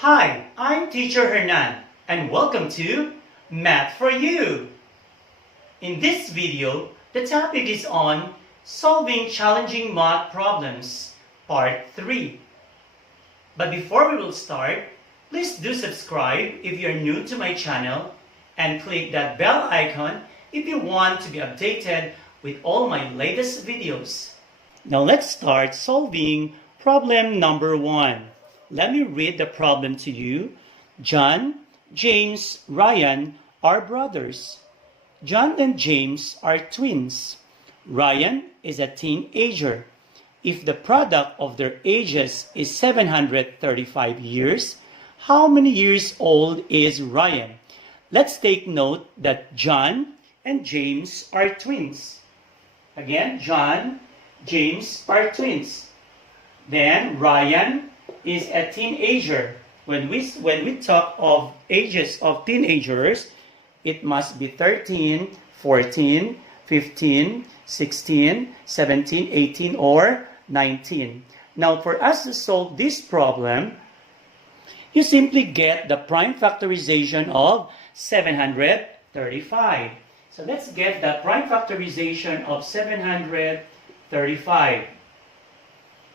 Hi, I'm Teacher Hernan, and welcome to Math for You. In this video, the topic is on solving challenging math problems, part 3. But before we will start, please do subscribe if you're new to my channel and click that bell icon if you want to be updated with all my latest videos. Now let's start solving problem number 1. Let me read the problem to you. John, James, Ryan are brothers. John and James are twins. Ryan is a teenager. If the product of their ages is 735 years, how many years old is Ryan? Let's take note that John and James are twins. Again, John, James are twins. Then Ryan is a teenager. When we talk of ages of teenagers, it must be 13, 14, 15, 16, 17, 18, or 19. Now, for us to solve this problem, you simply get the prime factorization of 735. So let's get the prime factorization of 735.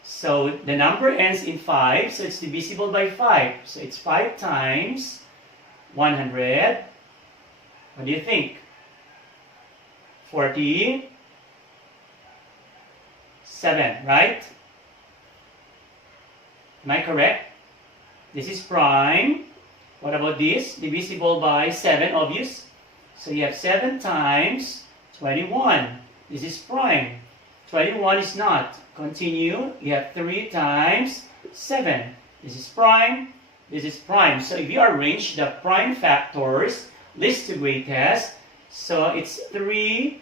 So the number ends in 5, so it's divisible by 5. So it's 5 times 100. What do you think? 47, right? Am I correct? This is prime. What about this? Divisible by 7, obvious. So you have 7 times 21. This is prime. 21 is not. Continue. You have 3 times 7. This is prime. This is prime. So if you arrange the prime factors, least to greatest, so it's 3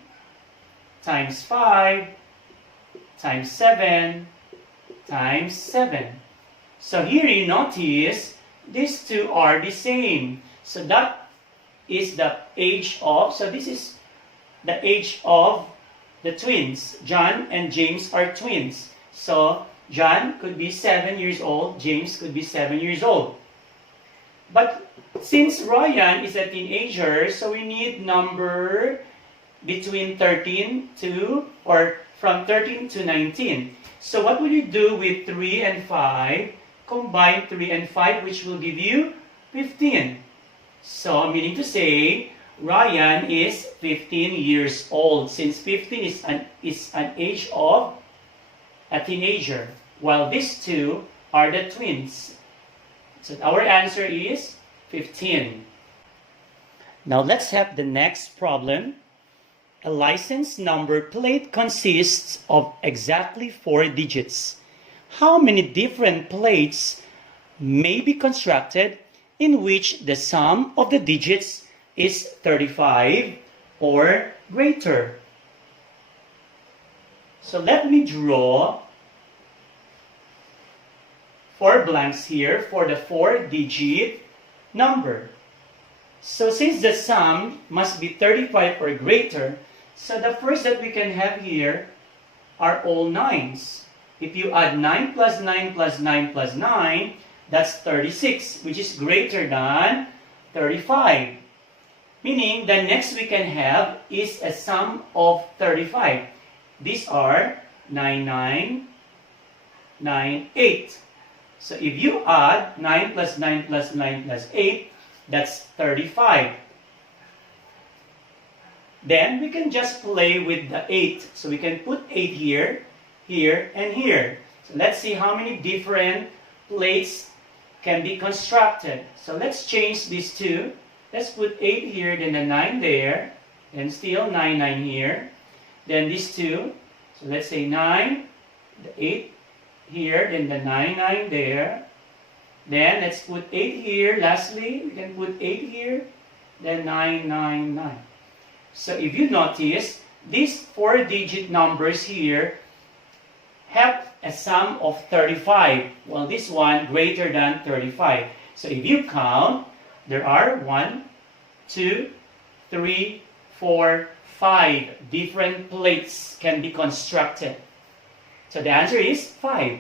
times 5 times 7 times 7. So here you notice these two are the same. So that is the age of, so this is the age of the twins. John and James are twins. So John could be 7 years old, James could be 7 years old. But since Ryan is a teenager, so we need number between 13 to, or from 13 to 19. So what will you do with 3 and 5? Combine 3 and 5, which will give you 15. So meaning to say, Ryan is 15 years old, since 15 is an age of a teenager, while these two are the twins. So our answer is 15. Now let's have the next problem. A license number plate consists of exactly 4 digits. How many different plates may be constructed in which the sum of the digits is 35 or greater? So let me draw 4 blanks here for the 4-digit number. So since the sum must be 35 or greater, so the first that we can have here are all 9s. If you add 9 plus 9 plus 9 plus 9, that's 36, which is greater than 35. Meaning, the next we can have is a sum of 35. These are 9, 9, 9, 8. So if you add 9 plus 9 plus 9 plus 8, that's 35. Then we can just play with the 8. So we can put 8 here, here, and here. So let's see how many different plates can be constructed. So let's change these two. Let's put 8 here, then the 9 there, and still 9, 9 here. Then these two, so let's say 9, the 8 here, then the 9, 9 there. Then let's put 8 here. Lastly, we can put 8 here, then 9, 9, 9. So if you notice, these 4-digit numbers here have a sum of 35, while this one greater than 35. So if you count, there are 1, 2, 3, 4, 5 different plates can be constructed. So the answer is 5.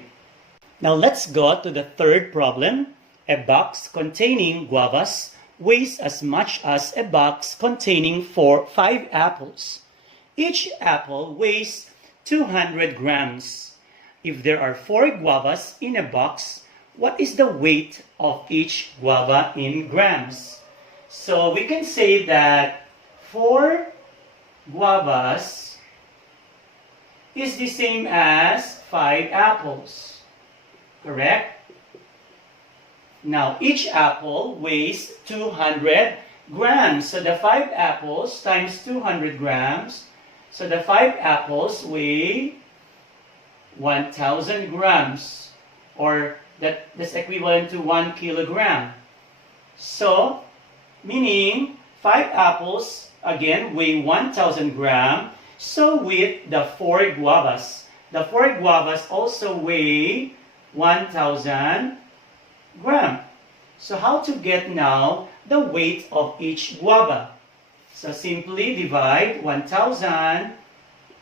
Now let's go to the third problem. A box containing guavas weighs as much as a box containing 5 apples. Each apple weighs 200 grams. If there are 4 guavas in a box, what is the weight of each guava in grams? So we can say that 4 guavas is the same as 5 apples. Correct? Now, each apple weighs 200 grams. So the 5 apples times 200 grams. So the 5 apples weigh 1,000 grams. Or that's equivalent to 1 kilogram. So, meaning 5 apples, again, weigh 1,000 grams. So with the 4 guavas. The 4 guavas also weigh 1,000 grams. So how to get now the weight of each guava? So simply divide 1,000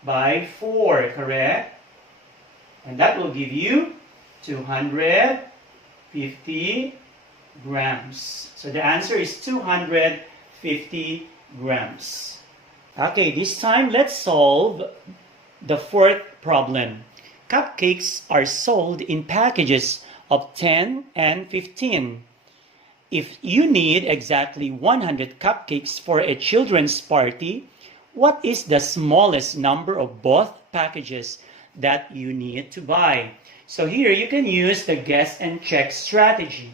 by 4, correct? And that will give you 250 grams. So the answer is 250 grams. Okay, this time let's solve the fourth problem. Cupcakes are sold in packages of 10 and 15. If you need exactly 100 cupcakes for a children's party, what is the smallest number of both packages that you need to buy? So here you can use the guess and check strategy.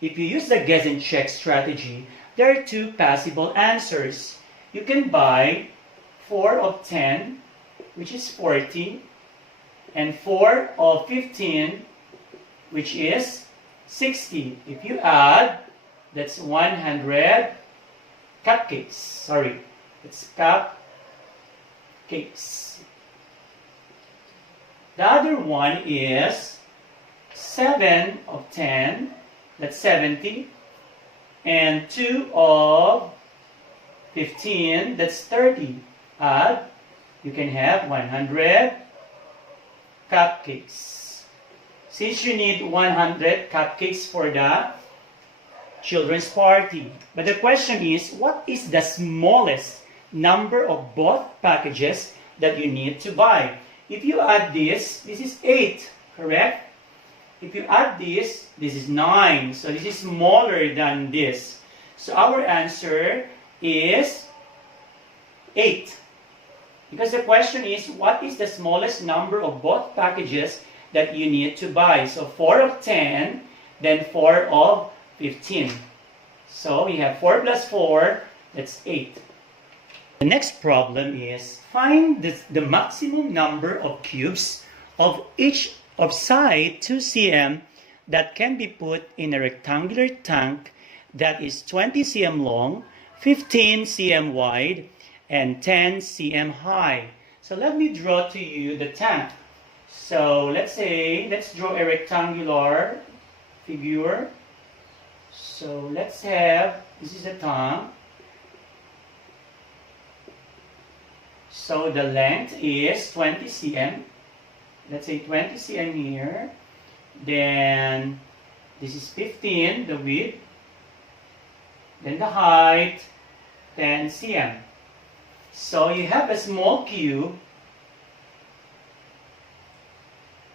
If you use the guess and check strategy, there are 2 possible answers. You can buy 4 of 10, which is 40, and 4 of 15, which is 60. If you add, that's 100 cupcakes. Sorry, it's cupcakes. The other one is 7 of 10, that's 70, and 2 of 15, that's 30. Add, you can have 100 cupcakes. Since you need 100 cupcakes for the children's party. But the question is, what is the smallest number of both packages that you need to buy? If you add this is 8, correct? If you add this is 9. So this is smaller than this. So our answer is 8. Because the question is, what is the smallest number of both packages that you need to buy? So 4 of 10, then 4 of 15. So we have 4 plus 4, that's 8. The next problem is, find the maximum number of cubes of each of side 2 cm that can be put in a rectangular tank that is 20 cm long, 15 cm wide, and 10 cm high. So let me draw to you the tank. So let's draw a rectangular figure. So let's have, this is a tank. So the length is 20 cm. Let's say 20 cm here. Then this is 15, the width. Then the height, 10 cm. So you have a small cube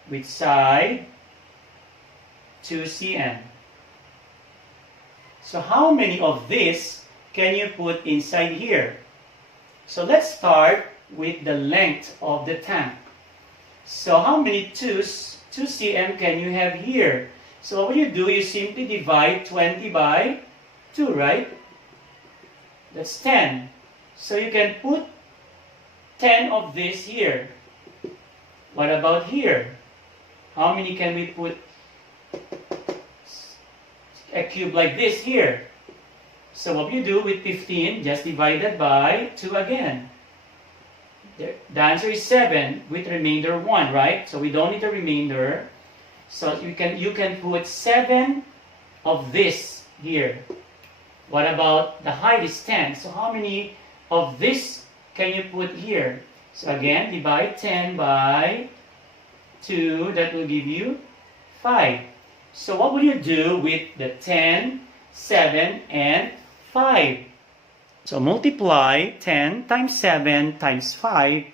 with side 2 cm. So how many of this can you put inside here? So let's start with the length of the tank. So how many 2 cm can you have here? So what you do, you simply divide 20 by 2, right? That's 10. So you can put 10 of this here. What about here? How many can we put a cube like this here? So what you do with 15, just divide that by 2 again. The answer is 7 with remainder 1, right? So we don't need a remainder. So you can put 7 of this here. What about the height is 10? So how many of this can you put here? So again, divide 10 by 2. That will give you 5. So what will you do with the 10, 7, and 5? So multiply 10 times 7 times 5.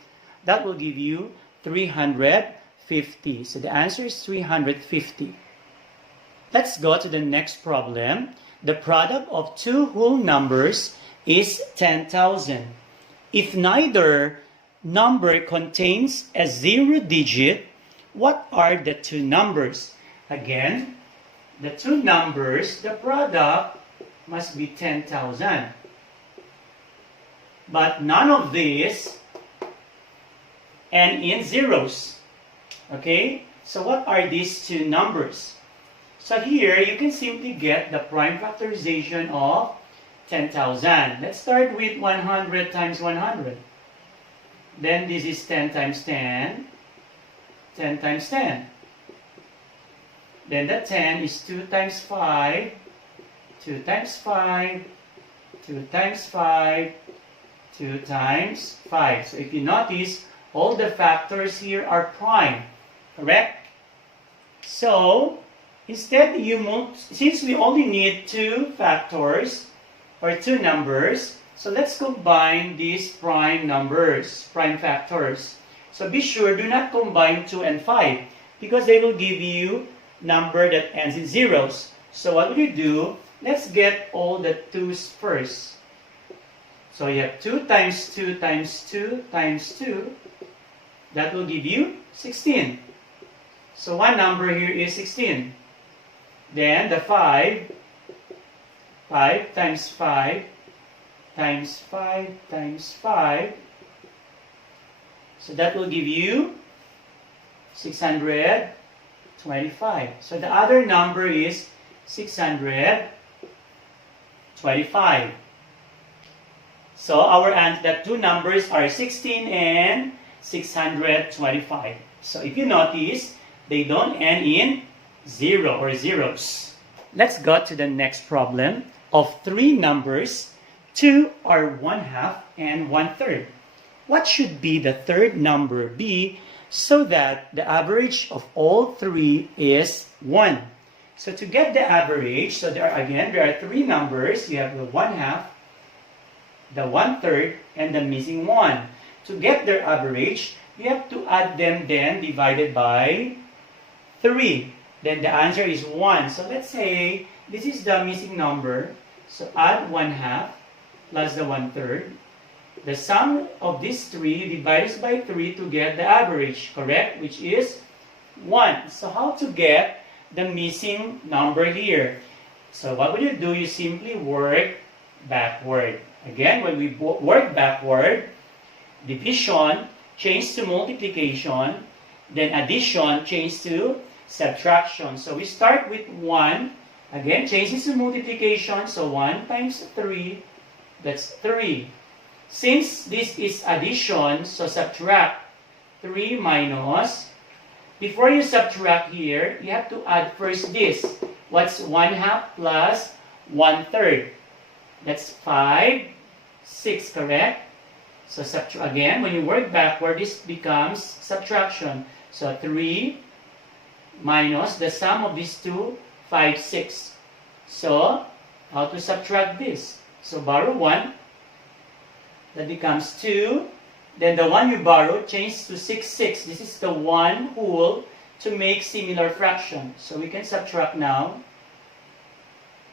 That will give you 350. So the answer is 350. Let's go to the next problem. The product of two whole numbers is 10,000. If neither number contains a zero digit, what are the two numbers? Again, the two numbers, the product must be 10,000. But none of these end in zeros. Okay? So what are these two numbers? So here, you can simply get the prime factorization of 10,000. Let's start with 100 times 100. Then this is 10 times 10. 10 times 10. Then the 10 is 2 times 5. 2 times 5. 2 times 5. 2 times 5. So if you notice, all the factors here are prime. Correct? So, instead, since we only need two factors, or two numbers, so let's combine these prime numbers, prime factors. So be sure, do not combine 2 and 5, because they will give you number that ends in zeros. So what will you do? Let's get all the 2's first. So you have 2 times 2 times 2 times 2. That will give you 16. So one number here is 16. Then the 5 times 5 times 5 times 5. So that will give you 625. So the other number is 625. So the two numbers are 16 and 625. So if you notice, they don't end in 0 or zeros. Let's go to the next problem. Of three numbers, two are 1/2 and 1/3. What should be the third number be so that the average of all three is 1? So to get the average, so there are three numbers. You have the 1/2, the 1/3, and the missing 1. To get their average, you have to add them then divided by 3. Then the answer is 1. So let's say this is the missing number. So add 1/2 plus the 1/3. The sum of these three divides by 3 to get the average, correct? Which is 1. So how to get the missing number here? So what will you do? You simply work backward. Again, when we work backward, division change to multiplication, then addition change to subtraction. So we start with 1. Again, changes to multiplication. So 1 times 3, that's 3. Since this is addition, so subtract 3 minus. Before you subtract here, you have to add first this. What's 1/2 plus 1/3? That's 5, 6, correct? So again, when you work backward, this becomes subtraction. So 3 minus the sum of these two, 5, 6. So, how to subtract this? So borrow 1. That becomes 2. Then the one you borrowed changes to 6, 6. This is the one whole to make similar fraction. So we can subtract now.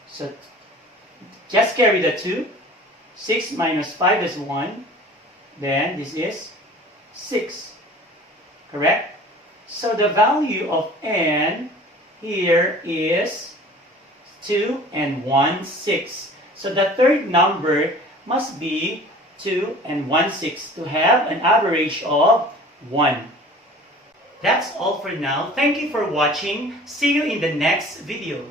So just carry the 2. 6 minus 5 is 1. Then this is 6. Correct? So the value of n here is 2 and 1, 6. So the third number must be 2 and 1/6 to have an average of 1. That's all for now. Thank you for watching. See you in the next video.